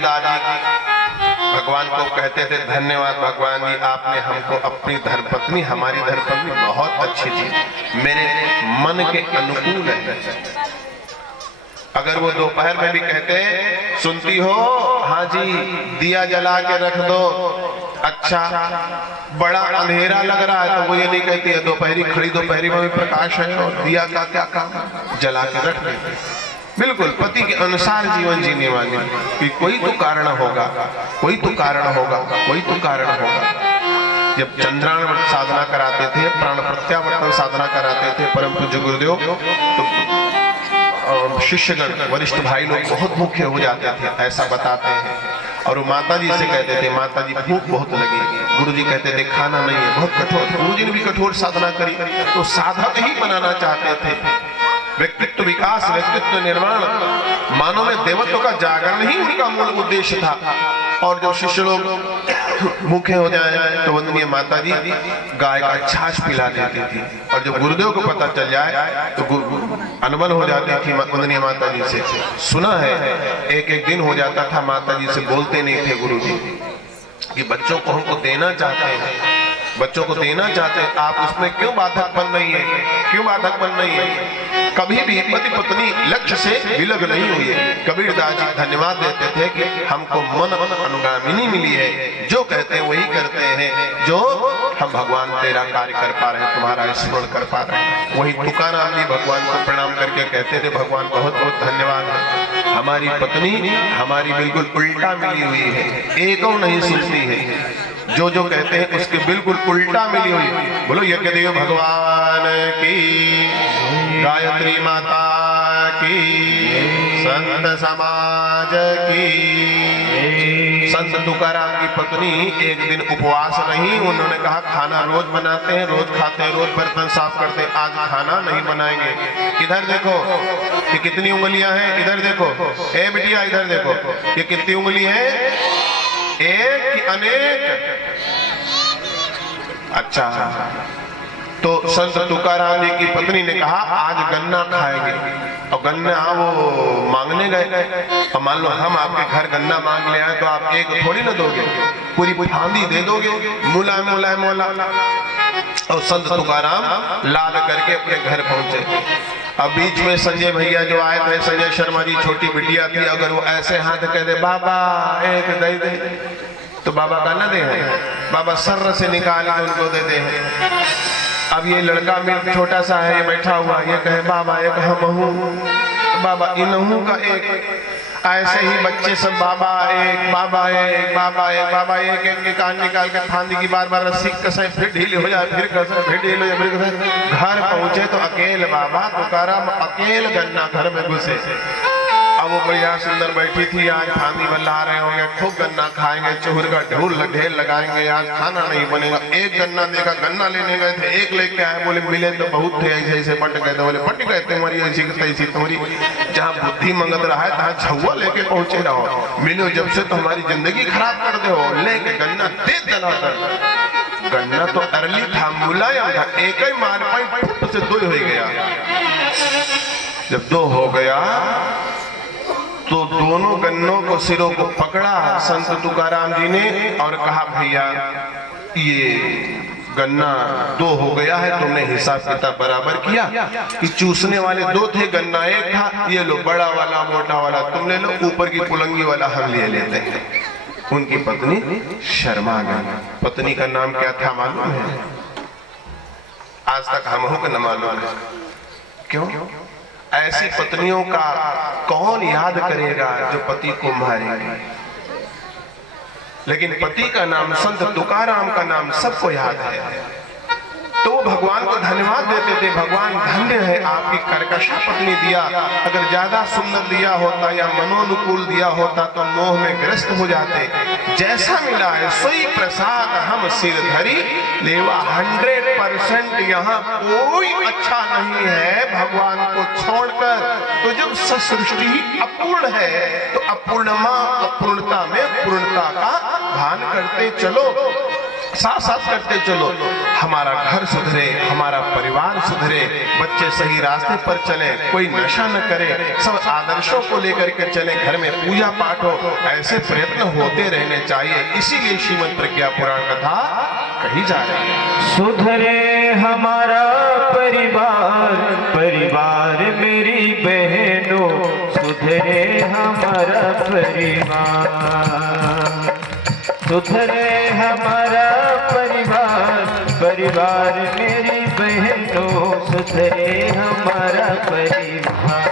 दादी भगवान को कहते थे, धन्यवाद भगवान जी, आपने हमको अपनी धर्मपत्नी, हमारी धर्मपत्नी बहुत अच्छी थी, मेरे मन के अनुकूल है। अगर वो दोपहर में भी कहते, सुनती हो, हाँ जी, दिया जला के रख दो, अच्छा बड़ा अंधेरा लग रहा है, तो वो ये नहीं कहती है दोपहरी खड़ी दोपहरी में भी प्रकाश है और दिया का क्या काम, जला के रख दे। बिल्कुल पति के अनुसार जीवन जीने वाली कि कोई तो कारण होगा, कोई तो कारण होगा, कोई तो कारण होगा। जब चंद्रायण साधना कराते थे, प्राण प्रत्यावर्तन साधना कराते थे परम पूज्य गुरुदेव, तो शिष्यगण वरिष्ठ भाई लोग बहुत भूखे हो जाते थे, ऐसा बताते हैं। और वो माता जी से कहते थे, माता जी भूख बहुत लगी। गुरु जी कहते थे खाना नहीं है, बहुत कठोर। गुरु जी ने भी कठोर साधना करी, तो साधक ही बनाना चाहते थे। व्यक्तित्व विकास, व्यक्तित्व निर्माण, मानव में देवत्व का जागरण ही उनका मूल उद्देश्य था। और जब शिष्य लोग भूखे हो जाए तो वंदनीय माता जी गाय का छाछ पिला देती थी। और जब गुरुदेव को पता चल जाए तो अनबन हो जाती थी वंदनीय माता जी से। सुना है एक एक दिन हो जाता था, माता जी से बोलते नहीं थे गुरु जी कि बच्चों को हमको देना चाहते हैं, बच्चों को देना चाहते हैं, आप उसमें क्यों बाधक बन रही है, क्यों बाधक बन रही है। कभी भी पति पत्नी लक्ष्य से विलग नहीं हुई है। कबीरदास जी धन्यवाद देते थे कि हमको मन अनुगामिनी मिली है, जो कहते हैं वही करते हैं, जो हम भगवान तेरा कार्य कर पा रहे हैं, तुम्हारा स्मरण कर पा रहे हैं। वही तुकाराम जी भगवान को प्रणाम करके कहते थे, भगवान बहुत बहुत धन्यवाद है, हमारी पत्नी हमारी बिल्कुल उल्टा मिली हुई है, एकदम नहीं सुनती है, जो जो कहते हैं उसके बिल्कुल उल्टा मिली हुई। बोलो यज्ञदेव भगवान की, गायत्री माता की, संत समाज की। संत तुकाराम की पत्नी एक दिन उपवास रही, उन्होंने कहा खाना रोज बनाते हैं, रोज खाते हैं, रोज बर्तन साफ करते हैं, आज खाना नहीं बनाएंगे। इधर देखो कि कितनी उंगलियां हैं, इधर देखो, ए बिटिया इधर देखो, ये कितनी उंगली है, एक कि अनेक। अच्छा, तो संत तुकाराम जी की पत्नी ने कहा आज गन्ना खाएंगे। और गन्ना वो मांगने गए, और मान लो हम आपके घर गन्ना मांग ले आए तो आप एक थोड़ी ना दोगे, पूरी फांदी दे दोगे, मुला मुला मोला। और संत तुकाराम लाद करके अपने घर पहुंचे। अब बीच में संजय भैया जो आए थे, संजय शर्मा जी छोटी बिटिया थी, अगर वो ऐसे हाथ कह दे बाबा एक दे दे, तो बाबा का न दे है, बाबा सर्र से निकाल के उनको देते हैं। अब ये लड़का मेरा छोटा सा है, ये बैठा हुआ, ये कहे बाबा एक हम हूँ, बाबा इनहू का एक। ऐसे ही बच्चे सब बाबा एक, बाबा एक, बाबा एक, बाबा एक, एक निकाल निकाल के फांदी की बार बार रस्सी कसे, फिर ढीली हो जाए, फिर कसे, फिर ढीली हो जाए, फिर कसे। घर पहुंचे तो अकेले बाबा तुकाराम अकेले गन्ना घर में घुसे। अब वो बढ़िया सुंदर बैठी थी, आज फांदी बल्ला रहे होंगे, खूब गन्ना खाएंगे, चुहर का ढोल ढेर लगाएंगे, आज खाना नहीं बनेगा। एक गन्ना देखा, गन्ना लेने गए थे, एक लेके आए, बोले मिले तो बहुत थे, ऐसे ऐसे बट गए थे, बोले बट गए तुम्हारी ऐसी तैसी, तुम्हारी जहाँ बुद्धि मंगत रहा है तहाँ छुआ लेके पहुंचे रहो, मिलो जब से तो हमारी जिंदगी खराब कर दे हो, लेके गन्ना दे देना। गन्ना तो अरली था, मुलायम था, एक ही मार पाई से दो हो गया। जब दो हो गया तो दोनों गन्नों को सिरों को पकड़ा संत तुकाराम जी ने और कहा भैया ये गन्ना दो हो गया है, तुमने हिसाब किताब बराबर किया कि चूसने वाले दो थे, गन्ना एक था, ये लो बड़ा वाला मोटा वाला तुम ले लो, ऊपर की पुलंगी वाला हम ले लेते हैं। उनकी पत्नी शर्मा गई। पत्नी का नाम क्या था मालूम है? आज तक हम को न मालूम है। क्यों? ऐसी पत्नियों का कौन याद करेगा जो पति को मारेगी? लेकिन पति का नाम, संत तुकाराम का नाम सबको याद है। तो वो भगवान को धन्यवाद देते थे, भगवान धन्य है आपकी कर्कशा पत्नी दिया, अगर ज्यादा सुंदर दिया होता या मनोनुकूल दिया होता तो मोह में ग्रस्त हो जाते। जैसा मिला है सोई प्रसाद हम सिर धरी लेवा, 100% यहाँ कोई अच्छा नहीं है भगवान को छोड़कर। तो जब सृष्टि ही अपूर्ण है तो अपूर्णमा अपूर्णता में पूर्णता का भान करते चलो। साथ साथ करते चलो, हमारा घर सुधरे, हमारा परिवार सुधरे, बच्चे सही रास्ते पर चले, कोई नशा न करे, सब आदर्शों को लेकर के चले, घर में पूजा पाठ हो, ऐसे प्रयत्न होते रहने चाहिए। इसीलिए श्रीमद् प्रज्ञा पुराण कथा कही जा रही है। सुधरे हमारा परिवार, परिवार मेरी बहनों, सुधरे हमारा परिवार, सुधरे हमारा परिवार, परिवार मेरी बहनों, सुधरे हमारा परिवार,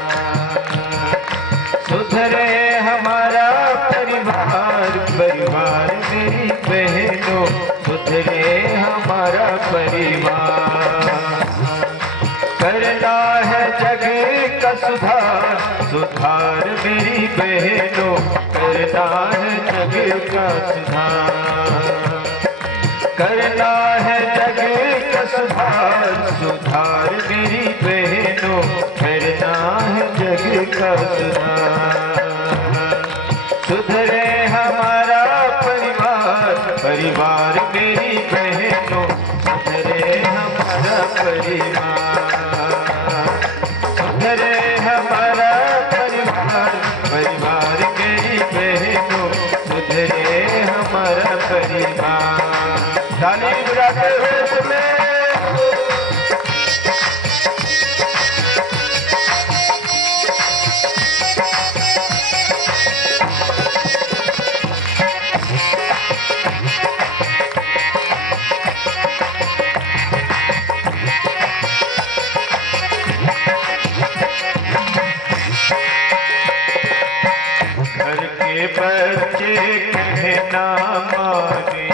सुधरे हमारा परिवार, परिवार मेरी बहनों, सुधरे हमारा परिवार। करना है जग का सुधार, सुधार मेरी बहनों, करना है जग का सुधार, करना है जग का सुधार, सुधार मेरी बहनों, करना है जग का सुधार। सुधरे हमारा परिवार, परिवार मेरी बहनों, सुधरे हमारा परिवार, सुधरे हमारा परिवार, परिवार मेरी बहनों, सुधरे हमारा परिवार। ताली बजाते हुए तुम्हें बच्चे कहना माने,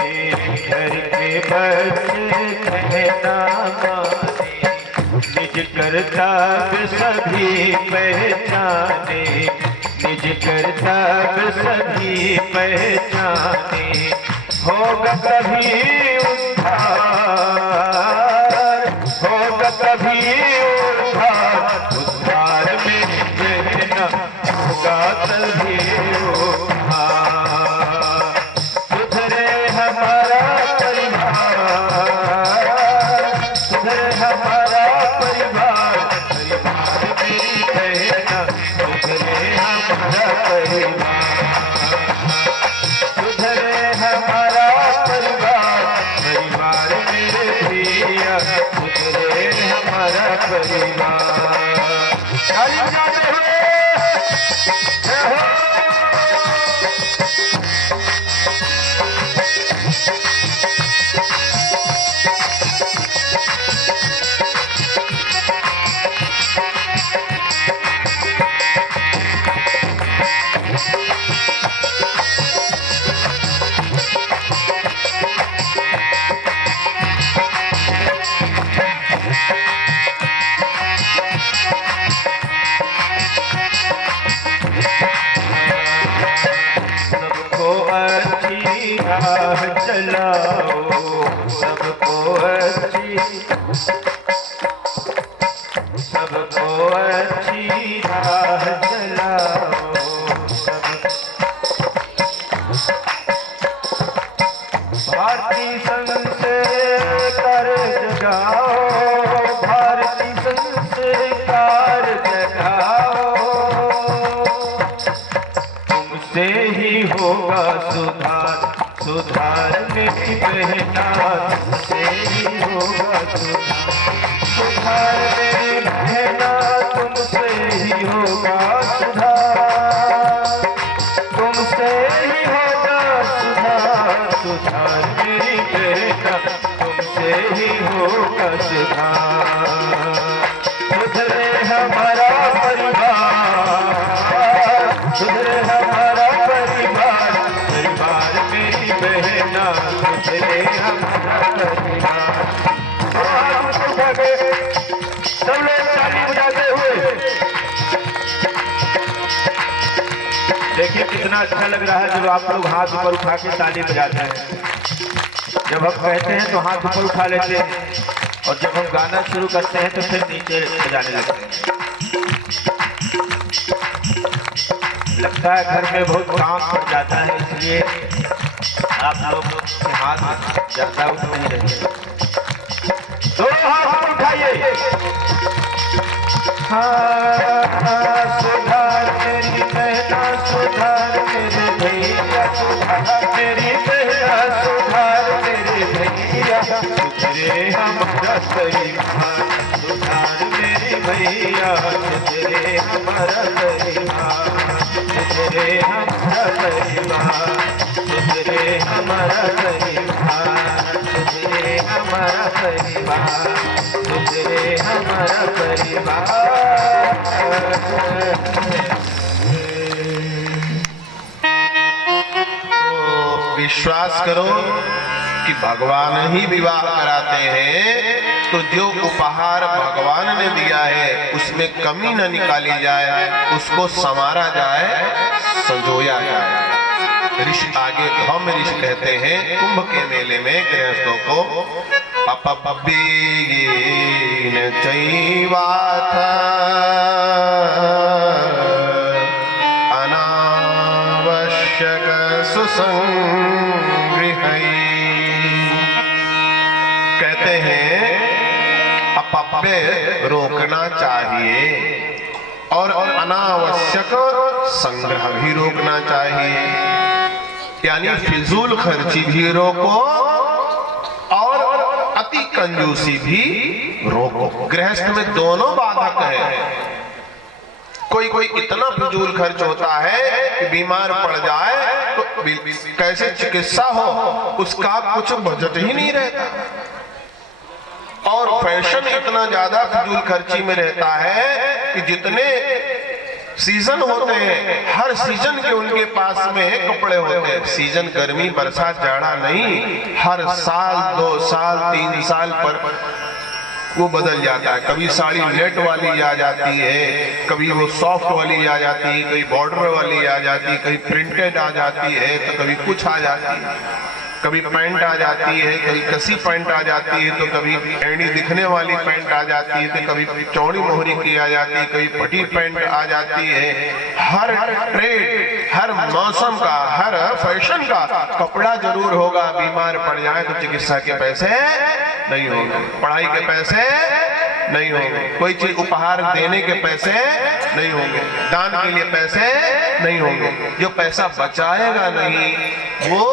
घर के बच्चे कहना माने, निज कर्तव्य सभी पहचाने, निज कर्तव्य सभी पहचाने, होगा कभी उद्धार, होगा कभी उद्धार, उद्धार में बहना होगा तभी चलाओ, सबको अच्छी, सबको अच्छी राह चलाओ, भारतीय संस्कार जगाओ, भारतीय संस्कार जगाओ, तुमसे ही होगा सुधार, सुधार मेरी बहना, तुमसे ही होगा सुधार, सुधार मेरी बहना, तुमसे ही होगा सुधार, तुमसे ही होगा सुधार, सुधार मेरी बहना, तुमसे ही होगा सुधार। सुधरे हमारा परिवार, सुधरे हमारा परिवार, परिवार मेरी बहना, सुधरे हमारा परिवार। सब लोग ताली बजाते हुए देखिए कितना अच्छा लग रहा है जब आप लोग हाथ ऊपर उठा के ताली बजाते हैं। जब हम कहते हैं तो हाथ ऊपर उठा लेते हैं, और जब हम गाना शुरू करते हैं तो फिर नीचे बजाने लगते हैं। लगता है घर में बहुत काम पड़ जाता है, इसलिए आप लोग के हाथ ज्यादा उठ नहीं रहे। दोनों हाथ उठाइए। सुधार मेरी बहना, सुधार मेरे भैया, सुधार मेरी बहना, सुधार मेरे भैया, सुधरे हमारा परिवार, सुधार मेरी भैया, सुधरे हमारा परिवार, सुधरे हमारा परिवार, सुधरे हमारा परिवार, सुधरे हमारा परिवार, सुधरे हमारा परिवार। विश्वास करो कि भगवान ही विवाह कराते हैं, तो जो उपहार भगवान ने दिया है उसमें कमी न निकाली जाए, उसको संवारा जाए, संजोया जाए। ऋषि आगे धौम्य ऋषि कहते हैं कुंभ के मेले में गृहस्थों को अपब्बीन चैवाथ अनावश्यक सुसंगृहै। कहते हैं अपव्यय रोकना चाहिए और अनावश्यक संग्रह भी रोकना चाहिए, यानी फिजूल खर्ची भी रोको और अति कंजूसी भी रोको। गृहस्थ में दोनों बाधक है। कोई कोई इतना फिजूल खर्च होता है कि बीमार पड़ जाए तो कैसे चिकित्सा हो उसका कुछ बजट ही नहीं रहता, और फैशन इतना ज्यादा फिजूल खर्ची में रहता है कि जितने सीजन होते हैं हर सीजन के उनके पास में कपड़े होते हैं। सीजन गर्मी बरसात जाड़ा नहीं, हर साल 2 साल 3 साल पर वो बदल जाता है। कभी साड़ी नेट वाली आ जाती है, कभी वो सॉफ्ट वाली आ जाती है, कभी बॉर्डर वाली आ जाती है, कभी प्रिंटेड आ जाती है, तो कभी कुछ आ जाती है, कभी पैंट आ जाती है, कभी कसी पैंट आ जाती है, तो कभी एड़ी दिखने वाली पैंट आ जाती है, तो कभी चौड़ी मोहरी की आ जाती है, कभी फटी पैंट आ जाती है। हर ट्रेड, हर मौसम का, हर फैशन का कपड़ा जरूर होगा। बीमार पड़ जाए तो चिकित्सा के पैसे नहीं होंगे, पढ़ाई के पैसे नहीं होंगे, कोई चीज उपहार देने के पैसे नहीं होंगे, दान के लिए पैसे नहीं होंगे। जो पैसा बचाएगा नहीं वो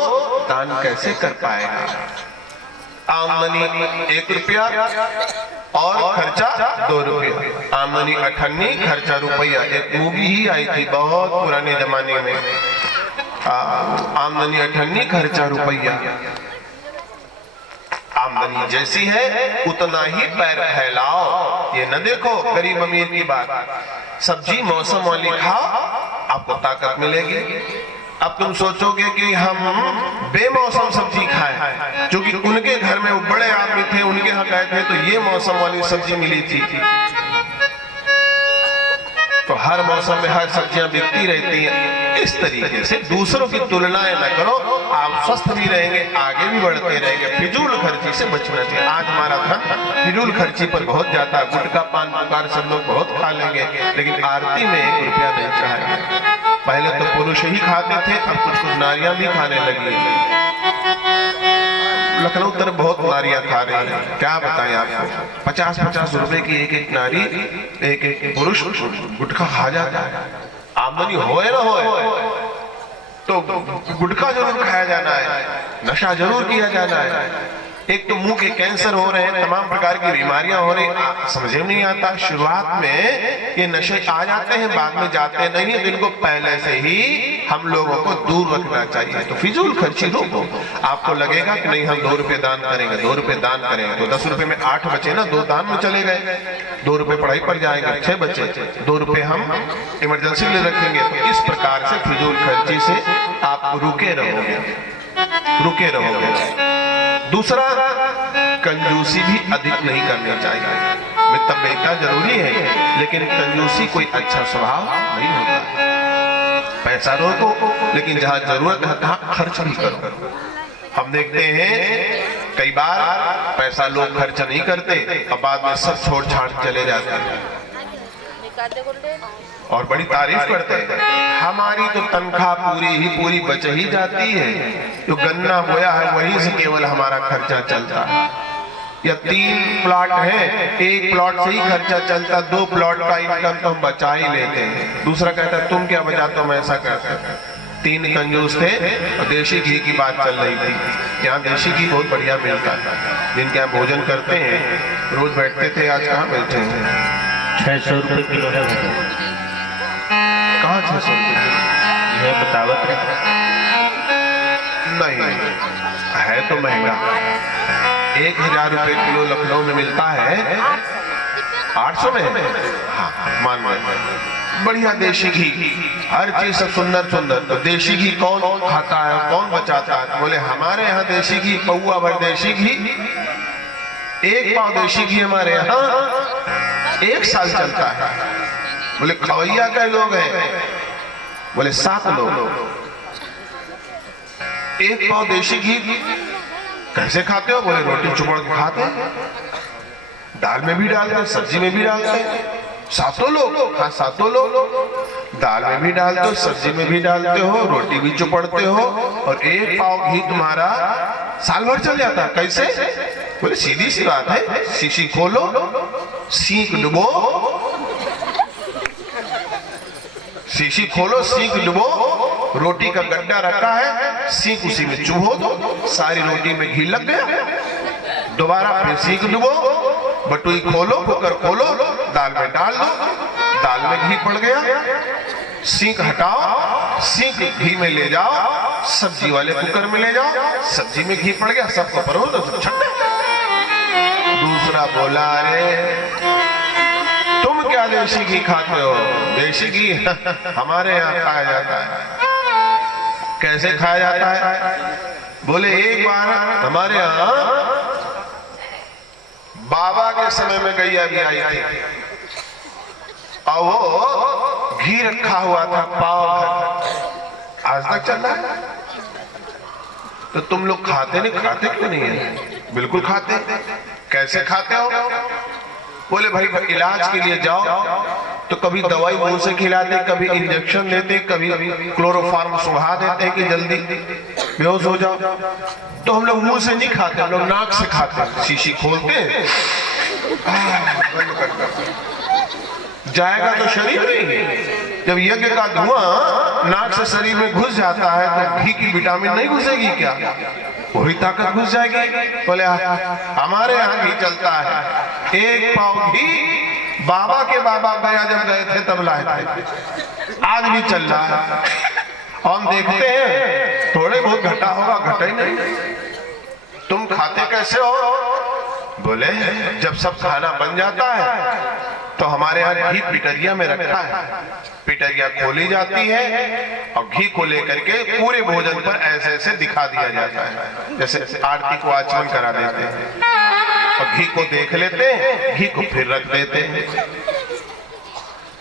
दान कैसे कर पाएगा। आमदनी 1 रुपया और खर्चा 2 रुपया, आमदनी 98 खर्चा रुपया। एक मूवी ही आई थी बहुत पुराने जमाने में, आमदनी 98 खर्चा रुपया। आमदनी जैसी है उतना ही पैर फैलाओ। ये न देखो गरीब अमीर की बात, सब्जी मौसम वाली खाओ आपको ताकत मिलेगी। अब तुम सोचोगे कि हम बेमौसम सब्जी खाएं, क्योंकि उनके घर में वो बड़े आदमी थे, उनके यहाँ गए थे तो ये मौसम वाली सब्जी मिली थी। तो हर मौसम में हर सब्जियां बिकती रहती हैं। इस तरीके से दूसरों की तुलनाएं न करो, आप स्वस्थ भी रहेंगे, आगे भी बढ़ते रहेंगे। फिजूल खर्ची से बचना चाहिए। आज हमारा धन फिजूल खर्ची पर बहुत जाता है। गुटखा पान पुकार सब लोग बहुत खा लेंगे, लेकिन आरती में 1 रुपया नहीं चाहेंगे। पहले तो पुरुष ही खाते थे, अब कुछ कुछ नारियां भी खाने लगी। लखनऊ तरफ बहुत नारियां खा रही हैं, क्या बताएं आपको। 50-50 रुपए की एक नारी, एक पुरुष गुटखा खा जाता है। आमदनी होए ना होए तो गुटखा जरूर खाया जाना है, नशा जरूर किया जाना है। एक तो मुंह के कैंसर हो रहे हैं, तमाम प्रकार की बीमारियां हो रही, समझ में नहीं आता। शुरुआत में ये नशे आ जाते हैं, बाद में जाते नहीं है। इनको पहले से ही हम लोगों को दूर रखना चाहिए। तो फिजूल खर्ची रोको। आपको लगेगा कि नहीं हम 2 रुपए दान करेंगे, 2 रुपए दान करेंगे, तो 10 रुपए में 8 बचे ना, 2 दान में चले गए। 2 रुपए पढ़ाई पर जाएंगे, 6 बचे, 2 रुपए हम इमरजेंसी में रखेंगे। तो इस प्रकार से फिजूल खर्ची से आप रुके रहोगे, रुके रहोगे। दूसरा, कंजूसी भी अधिक नहीं करनी चाहिए। मितव्ययिता जरूरी है, लेकिन कंजूसी कोई अच्छा स्वभाव नहीं होता। पैसा रोको, लेकिन जहां जरूरत है वहां खर्च भी करो। हम देखते हैं कई बार पैसा लोग खर्च नहीं करते और बाद में सब छोड़ छाड़ चले जाते हैं। और बड़ी तारीफ करते हैं। हमारी तो तनख्वाह पूरी बच ही जाती है, जो गन्ना बोया है वहीं से केवल हमारा खर्चा चलता है। या 3 प्लॉट है, 1 प्लॉट से ही खर्चा चलता, 2 प्लॉट का इनकम तो हम बचा ही लेते हैं। दूसरा कहता है तुम क्या बचाते हो, मैं ऐसा करता। 3 कंजूस थे और देशी घी की बात चल रही थी। यहाँ देशी घी बहुत बढ़िया मिलता था, जिनके यहाँ भोजन करते हैं रोज बैठते थे, आज कहाँ बैठे हैं। 600 रुपये किलो है। कहाँ 600 रुपये? यह बतावत है। नहीं है तो महंगा। 1000 रुपये किलो लखनऊ में मिलता है, 800 में। हाँ मान रहे, बढ़िया देशी घी, हर चीज सब सुंदर। तो देशी घी कौन खाता है, कौन बचाता है? बोले हमारे यहाँ देशी घी, पौआ भर देशी घी, 1 पाव देशी घी हमारे यहाँ 1 साल चलता है। बोले खवैया के लोग हैं, बोले 7 लोग। 1 पाव देशी घी कैसे खाते हो? बोले रोटी चुपड़ के खाते हैं, दाल में भी डालते हैं, सब्जी में भी डालते हैं। 7 लोग? हाँ 7 लोग। दाल में भी डालते हो, सब्जी में भी डालते हो, रोटी भी चुपड़ते हो, और 1 पाव घी तुम्हारा साल भर चल जाता है। कैसे? बोले सीधी सी बात है, शीशी खोलो, सीख डुबो, शीशी खोलो, सीख डुबो, रोटी का गड्ढा रखा है, सीख उसी में चुभो दो, सारी रोटी में घी लग गया। दोबारा फिर सीख डुबो, बटुई खोलो, कुकर खोलो, दाल में डाल दो, दाल में घी पड़ गया, सीख हटाओ, सीख घी में ले जाओ, सब्जी वाले कुकर में ले जाओ, सब्जी में घी पड़ गया, सबको परो तो छट्टे। दूसरा बोला अरे तुम क्या देशी घी खाते हो? देशी घी हमारे यहाँ खाया जाता है। कैसे खाया जाता है? बोले एक बार हमारे यहाँ बाबा के समय में गैया भी आई थी, और वो घी रखा हुआ था पाव भर, आज तक चल रहा है। तो तुम लोग खाते नहीं? खाते क्यों नहीं है? बिल्कुल खाते। कैसे खाते हो? बोले भाई इलाज के लिए जाओ तो कभी दवाई मुंह से खिलाते, कभी इंजेक्शन देते, कभी क्लोरोफार्म सुहा देते हैं कि जल्दी बेहोश हो जाओ। तो हम लोग मुंह से नहीं खाते, हम लोग नाक से खाते हैं। शीशी खोलते हैं, जाएगा तो शरीर में। जब यज्ञ का धुआं नाक से शरीर में घुस जाता है तो घी की विटामिन नहीं घुसेगी क्या? वही ताकत घुस जाएगी। बोले हमारे यहाँ घी चलता है, 1 पाव घी बाबा के बाबा गया जब गए थे तब लाए थे, आज भी चल रहा है। हम देखते हैं थोड़े बहुत घटा होगा, घटा ही नहीं। तुम खाते कैसे हो? बोले जब सब खाना बन जाता है तो हमारे यहाँ घी पिटरिया में रखा है, पिटरिया खोली जाती है और घी को लेकर के पूरे भोजन पर ऐसे ऐसे दिखा दिया जाता है, जैसे आरती को आचमन करा देते हैं और घी को देख लेते हैं, घी को फिर रख देते हैं।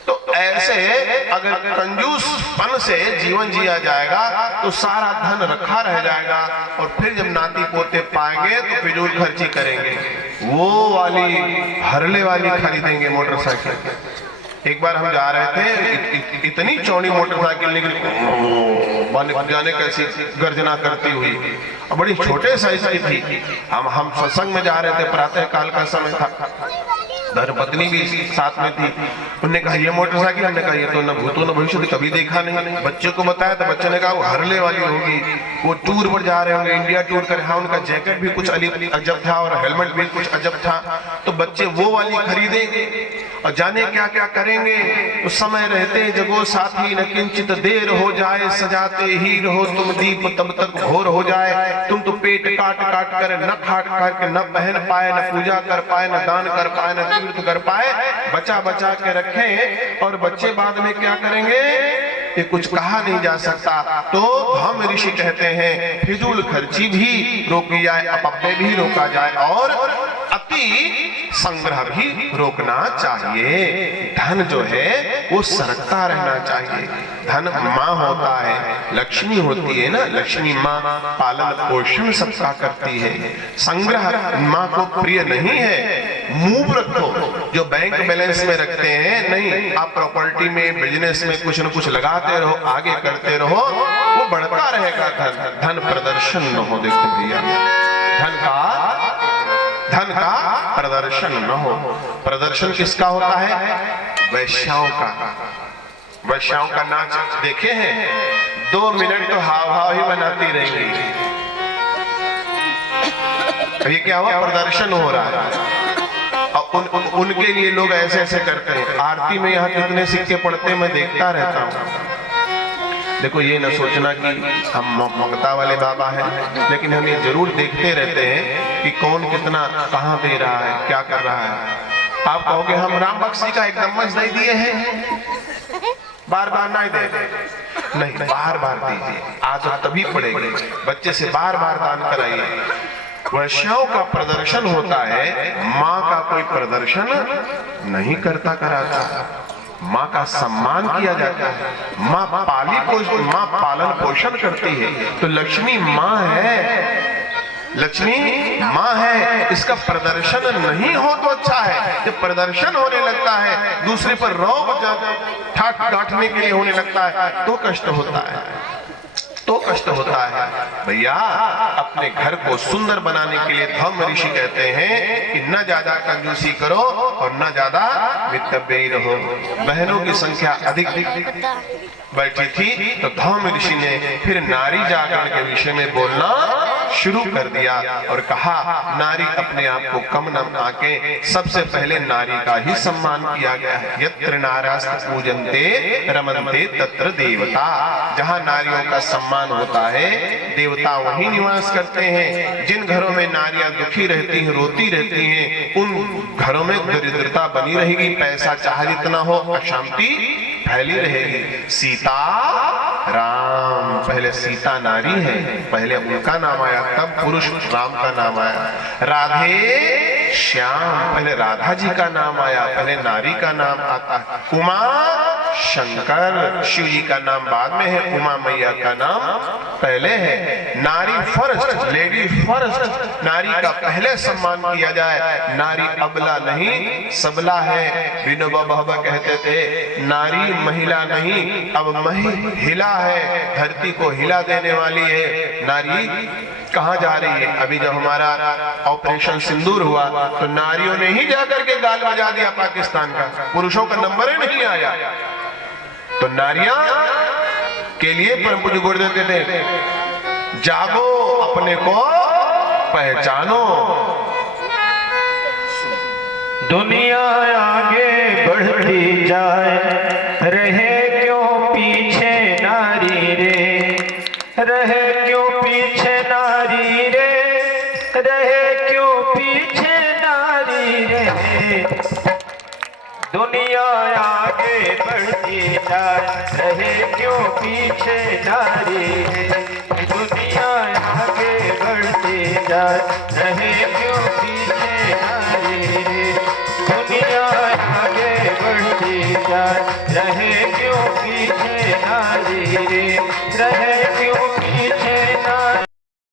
तो ऐसे अगर कंजूसपन से जीवन जिया जाएगा तो सारा धन रखा रह जाएगा और फिर जब नाती पोते पाएंगे तो फिजूल खर्ची करेंगे। वो वाली हरले वाली खरीदेंगे मोटरसाइकिल। एक बार हम जा रहे थे, इतनी चौड़ी मोटरसाइकिल निकली, जाने कैसी गर्जना करती हुई, और बड़ी छोटे साइज की थी। हम सत्संग में जा रहे थे, प्रातः काल का समय था, धर्मपत्नी भी साथ में थी। उन्होंने कहा ये मोटरसाइकिल, हमने कहा ये तो न भूतो न भविष्य कभी देखा नहीं। बच्चे को बताया तो बच्चे ने कहा वो हरले वाली होगी, वो टूर पर जा रहे होंगे, इंडिया टूर कर। हाँ, उनका जैकेट भी कुछ अजब था और हेलमेट भी कुछ अजब था। तो बच्चे वो वाली खरीदेंगे और जाने क्या क्या करेंगे। उस समय रहते जगो साथी न किंचित देर हो जाए, सजाते ही रहो तुम दीप तब तक भोर हो जाए। तुम तो पेट काट काट कर न खाट खाट के न पहन पाए, न पूजा कर पाए, न दान कर पाए, न तीर्थ कर पाए, बचा बचा के रखें। और बच्चे बाद में क्या करेंगे ये कुछ कहा नहीं जा सकता। तो हम ऋषि कहते हैं फिजूल खर्ची भी रोकी जाए, अपव्यय भी रोका जाए और अति संग्रह भी रोकना चाहिए। धन जो है वो सरकता रहना चाहिए। धन माँ होता है, लक्ष्मी होती है ना, लक्ष्मी माँ पालन पोषण सबका करती है। संग्रह माँ को प्रिय नहीं है। मूव रखो, जो बैंक बैलेंस में रखते हैं नहीं, आप प्रॉपर्टी में बिजनेस में कुछ न कुछ लगाते रहो, आगे करते रहो, वो बढ़ता रहेगा। धन प्रदर्शन न हो। देखो भैया, धन का प्रदर्शन न हो। प्रदर्शन किसका होता है? वैश्याओं का। वैश्याओं का नाच देखे हैं? 2 मिनट तो हाव भाव ही बनाती रहेंगी। ये क्या हुआ? प्रदर्शन हो रहा है। और उनके लिए लोग ऐसे ऐसे करते हैं। आरती में यहाँ कितने सिक्के पड़ते मैं देखता रहता हूँ। देखो, ये न सोचना कि हम ममता वाले बाबा हैं, लेकिन हम ये जरूर देखते रहते हैं कि कौन कितना कहाँ दे रहा है, क्या कर रहा है। आप कहोगे हम राम बख्शी का एकदम दे दिए हैं, बार बार नहीं दे, नहीं, बार बार दीजिए। आदत तभी पड़ेगी। बच्चे से बार बार दान कराइए। वैश्याओं का प्रदर्शन होता है, माँ का कोई प्रदर्शन नहीं करता कराता। माँ का सम्मान किया जाता है। माँ माँ पालन पोषण करती है। तो लक्ष्मी माँ है, लक्ष्मी माँ है, इसका प्रदर्शन नहीं हो तो अच्छा है। जब प्रदर्शन होने लगता है, दूसरे पर रौब ठाठ गांठने के लिए होने लगता है, तो कष्ट होता है, तो कष्ट होता है। भैया, अपने घर को सुंदर बनाने के लिए धम्म ऋषि कहते हैं कि न ज्यादा कंजूसी करो और न ज्यादा मितव्ययी रहो। बहनों की संख्या अधिक बैठी थी, तो धम्म ऋषि ने फिर नारी जागरण के विषय में बोलना शुरू कर दिया और कहा, नारी अपने आप को कम न आके सबसे पहले नारी का ही सम्मान किया गया है। यत्र नारास्त पूजन्ते रमन्ते तत्र देवता। जहां नारियों का सम्मान होता है, देवता वहीं निवास करते हैं। जिन घरों में नारियां दुखी रहती हैं, रोती रहती हैं, उन घरों में दरिद्रता बनी रहेगी। पैसा चाहे जितना हो, अशांति फैली रहेगी। सीता राम, पहले सीता नारी है, पहले उनका नाम आया, तब पुरुष राम का नाम आया। राधे श्याम, पहले राधा जी का नाम आया, पहले नारी का नाम आता है। उमा शंकर, शिव जी का नाम बाद में है, उमा मैया का नाम पहले है। नारी फर्स्ट, लेडी फर्स्ट, नारी का पहले सम्मान किया जाए। नारी अबला नहीं सबला है। विनोबा भावा कहते थे, नारी महिला नहीं, अब महिला है, धरती को हिला देने वाली है। नारी कहाँ जा रही है? अभी जब हमारा ऑपरेशन सिंदूर हुआ, तो नारियों ने ही जाकर के गाल बजा दिया पाकिस्तान का, पुरुषों का नंबर ही नहीं आया। तो नारियां के लिए परम पूज्य गुरुदेव कहते हैं, जागो, अपने को पहचानो। दुनिया आगे बढ़ती जाए, रहे क्यों पीछे नारी रे, रहे क्यों पीछे नारी रे, रहे क्यों पीछे नारी रे। दुनिया आगे बढ़ती जाए, रहे क्यों पीछे नारी रे। दुनिया आगे बढ़ती जाए, रहे क्यों पीछे नारी रे। दुनिया आगे बढ़ती जाए, रहे क्यों पीछे नारी रे, रहे